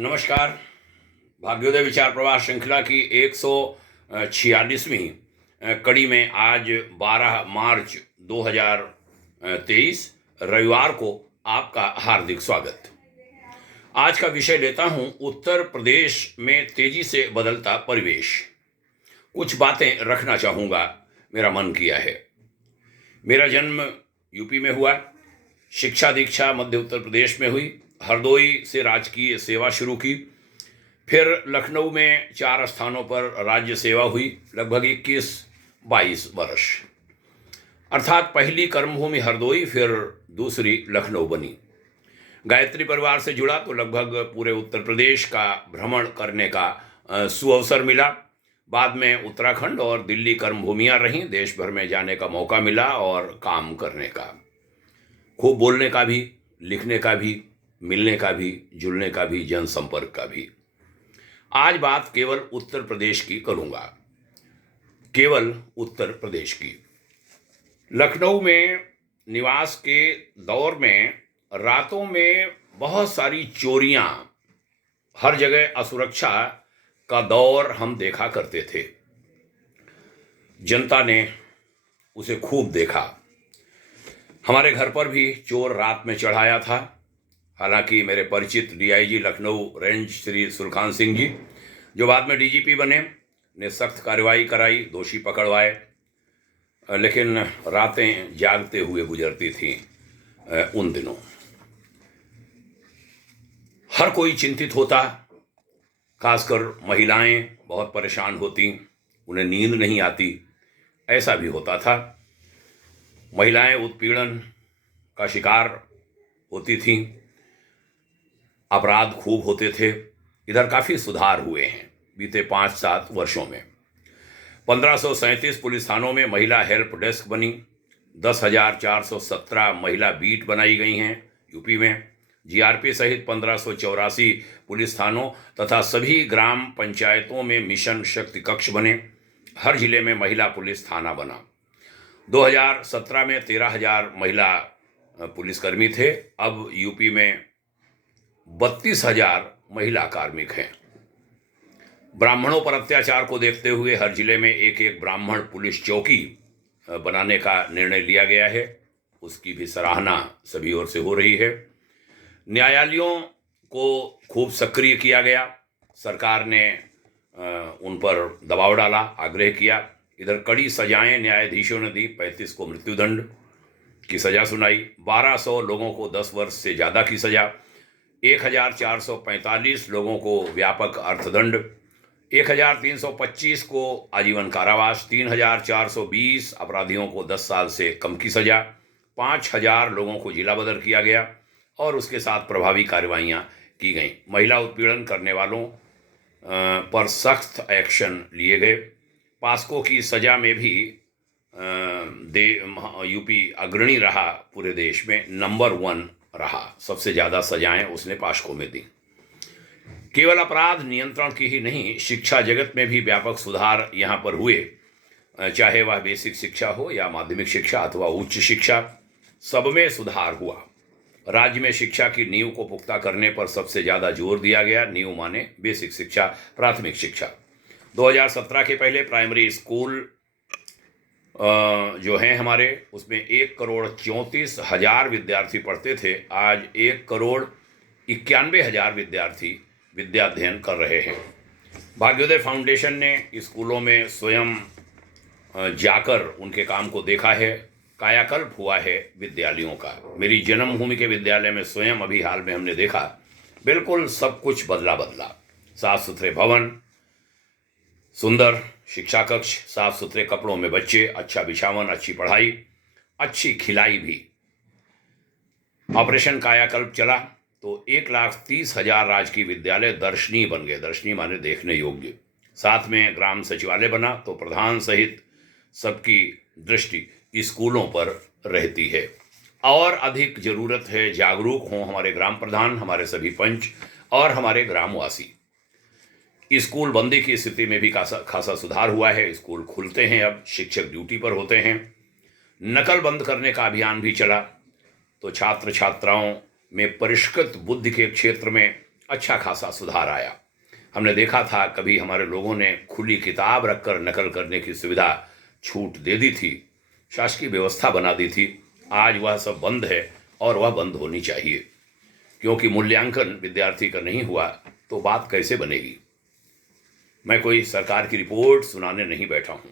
नमस्कार। भाग्योदय विचार प्रवाह श्रृंखला की 146वीं कड़ी में आज 12 मार्च 2023 रविवार को आपका हार्दिक स्वागत। आज का विषय लेता हूं उत्तर प्रदेश में तेजी से बदलता परिवेश। कुछ बातें रखना चाहूँगा, मेरा मन किया है। मेरा जन्म यूपी में हुआ, शिक्षा दीक्षा मध्य उत्तर प्रदेश में हुई, हरदोई से राजकीय सेवा शुरू की, फिर लखनऊ में 4 स्थानों पर राज्य सेवा हुई, लगभग 21-22 वर्ष। अर्थात पहली कर्मभूमि हरदोई, फिर दूसरी लखनऊ बनी। गायत्री परिवार से जुड़ा तो लगभग पूरे उत्तर प्रदेश का भ्रमण करने का सुअवसर मिला। बाद में उत्तराखंड और दिल्ली कर्मभूमियाँ रहीं। देश भर में जाने का मौका मिला और काम करने का, खूब बोलने का भी, लिखने का भी, मिलने का भी, जुलने का भी, जनसंपर्क का भी। आज बात केवल उत्तर प्रदेश की करूँगा, केवल उत्तर प्रदेश की। लखनऊ में निवास के दौर में रातों में बहुत सारी चोरियां, हर जगह असुरक्षा का दौर हम देखा करते थे। जनता ने उसे खूब देखा। हमारे घर पर भी चोर रात में चढ़ाया था। हालांकि मेरे परिचित डीआईजी लखनऊ रेंज श्री सुरखान सिंह जी, जो बाद में डीजीपी बने, ने सख्त कार्रवाई कराई, दोषी पकड़वाए, लेकिन रातें जागते हुए गुजरती थीं उन दिनों। हर कोई चिंतित होता, खासकर महिलाएं बहुत परेशान होती, उन्हें नींद नहीं आती। ऐसा भी होता था। महिलाएं उत्पीड़न का शिकार होती थीं, अपराध खूब होते थे। इधर काफ़ी सुधार हुए हैं बीते 5-7 वर्षों में। 1537 पुलिस थानों में महिला हेल्प डेस्क बनी, 10,417 महिला बीट बनाई गई हैं यूपी में। जीआरपी सहित 1584 पुलिस थानों तथा सभी ग्राम पंचायतों में मिशन शक्ति कक्ष बने। हर जिले में महिला पुलिस थाना बना। 2017 में 13,000 महिला पुलिसकर्मी थे। अब यूपी में 32,000 महिला कार्मिक हैं। ब्राह्मणों पर अत्याचार को देखते हुए हर जिले में एक ब्राह्मण पुलिस चौकी बनाने का निर्णय लिया गया है। उसकी भी सराहना सभी ओर से हो रही है। न्यायालयों को खूब सक्रिय किया गया। सरकार ने उन पर दबाव डाला, आग्रह किया। इधर कड़ी सजाएं न्यायाधीशों ने दी। 35 को मृत्युदंड की सजा सुनाई, 1200 लोगों को 10 वर्ष से ज़्यादा की सजा, 1,445 लोगों को व्यापक अर्थदंड, 1,325 को आजीवन कारावास, 3,420 अपराधियों को 10 साल से कम की सजा, 5,000 लोगों को जिला बदर किया गया और उसके साथ प्रभावी कार्रवाइयाँ की गईं। महिला उत्पीड़न करने वालों पर सख्त एक्शन लिए गए। पास्को की सजा में भी यूपी अग्रणी रहा, पूरे देश में नंबर 1 रहा। सबसे ज़्यादा सजाएं उसने पास्को में दी। केवल अपराध नियंत्रण की ही नहीं, शिक्षा जगत में भी व्यापक सुधार यहाँ पर हुए। चाहे वह बेसिक शिक्षा हो या माध्यमिक शिक्षा अथवा उच्च शिक्षा, सब में सुधार हुआ। राज्य में शिक्षा की नींव को पुख्ता करने पर सबसे ज़्यादा जोर दिया गया। नींव माने बेसिक शिक्षा, प्राथमिक शिक्षा। 2017 के पहले प्राइमरी स्कूल जो हैं हमारे, उसमें 1,34,000 विद्यार्थी पढ़ते थे। आज 1,91,000 विद्यार्थी विद्या अध्ययन कर रहे हैं। भाग्योदय फाउंडेशन ने स्कूलों में स्वयं जाकर उनके काम को देखा है। कायाकल्प हुआ है विद्यालयों का। मेरी जन्मभूमि के विद्यालय में स्वयं अभी हाल में हमने देखा, बिल्कुल सब कुछ बदला। साफ सुथरे भवन, सुंदर शिक्षा कक्ष, साफ सुथरे कपड़ों में बच्चे, अच्छा बिछावन, अच्छी पढ़ाई, अच्छी खिलाई भी। ऑपरेशन कायाकल्प चला तो 1,30,000 राजकीय विद्यालय दर्शनीय बन गए। दर्शनीय माने देखने योग्य। साथ में ग्राम सचिवालय बना तो प्रधान सहित सबकी दृष्टि स्कूलों पर रहती है। और अधिक जरूरत है जागरूक हों हमारे ग्राम प्रधान, हमारे सभी पंच और हमारे ग्रामवासी। स्कूल बंदी की स्थिति में भी खासा सुधार हुआ है। स्कूल खुलते हैं, अब शिक्षक ड्यूटी पर होते हैं। नकल बंद करने का अभियान भी चला तो छात्र छात्राओं में परिष्कृत बुद्धि के क्षेत्र में अच्छा खासा सुधार आया। हमने देखा था कभी हमारे लोगों ने खुली किताब रखकर नकल करने की सुविधा छूट दे दी थी, शासकीय व्यवस्था बना दी थी। आज वह सब बंद है और वह बंद होनी चाहिए, क्योंकि मूल्यांकन विद्यार्थी का नहीं हुआ तो बात कैसे बनेगी। मैं कोई सरकार की रिपोर्ट सुनाने नहीं बैठा हूं।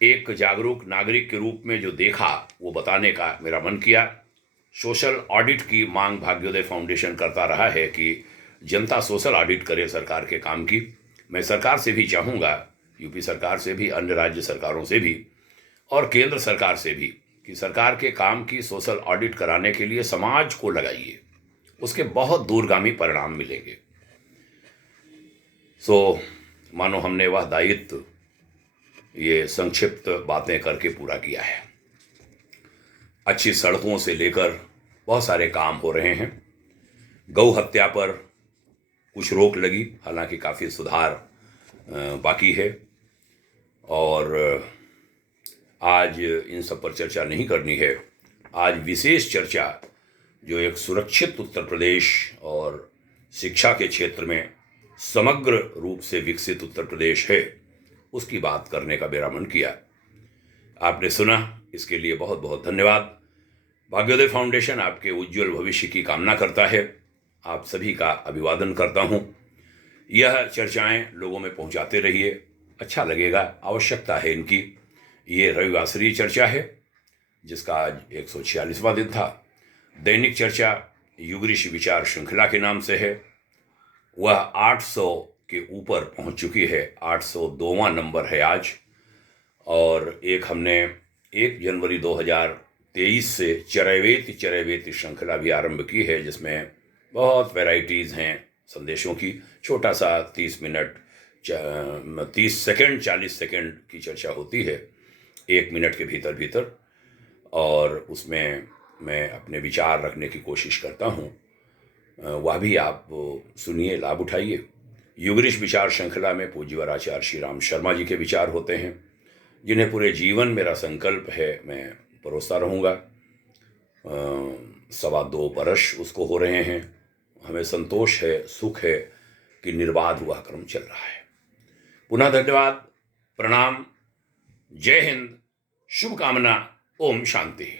एक जागरूक नागरिक के रूप में जो देखा वो बताने का मेरा मन किया। सोशल ऑडिट की मांग भाग्योदय फाउंडेशन करता रहा है कि जनता सोशल ऑडिट करे सरकार के काम की। मैं सरकार से भी चाहूँगा, यूपी सरकार से भी, अन्य राज्य सरकारों से भी और केंद्र सरकार से भी, कि सरकार के काम की सोशल ऑडिट कराने के लिए समाज को लगाइए, उसके बहुत दूरगामी परिणाम मिलेंगे। मानो हमने वह दायित्व ये संक्षिप्त बातें करके पूरा किया है। अच्छी सड़कों से लेकर बहुत सारे काम हो रहे हैं। गौ हत्या पर कुछ रोक लगी, हालांकि काफ़ी सुधार बाकी है। और आज इन सब पर चर्चा नहीं करनी है। आज विशेष चर्चा जो एक सुरक्षित उत्तर प्रदेश और शिक्षा के क्षेत्र में समग्र रूप से विकसित उत्तर प्रदेश है, उसकी बात करने का मेरा मन किया। आपने सुना, इसके लिए बहुत बहुत धन्यवाद। भाग्योदय फाउंडेशन आपके उज्जवल भविष्य की कामना करता है। आप सभी का अभिवादन करता हूं। यह चर्चाएं लोगों में पहुंचाते रहिए, अच्छा लगेगा, आवश्यकता है इनकी। ये रविवासरीय चर्चा है जिसका आज 146वां दिन था। दैनिक चर्चा युग ऋषि विचार श्रृंखला के नाम से है। वह 800 के ऊपर पहुंच चुकी है, 802वां नंबर है आज। और एक हमने 1 जनवरी 2023 से चरैवेति श्रृंखला भी आरंभ की है, जिसमें बहुत वैराइटीज़ हैं संदेशों की। छोटा सा 30 मिनट 30 सेकंड 40 सेकंड की चर्चा होती है, 1 मिनट के भीतर भीतर, और उसमें मैं अपने विचार रखने की कोशिश करता हूँ। वह भी आप सुनिए, लाभ उठाइए। युगऋषि विचार श्रृंखला में पूज्यवर आचार्य श्री राम शर्मा जी के विचार होते हैं, जिन्हें पूरे जीवन मेरा संकल्प है मैं परोसता रहूँगा। 2.25 वर्ष उसको हो रहे हैं। हमें संतोष है, सुख है कि निर्बाध हुआ क्रम चल रहा है। पुनः धन्यवाद, प्रणाम, जय हिंद, शुभकामना, ओम शांति।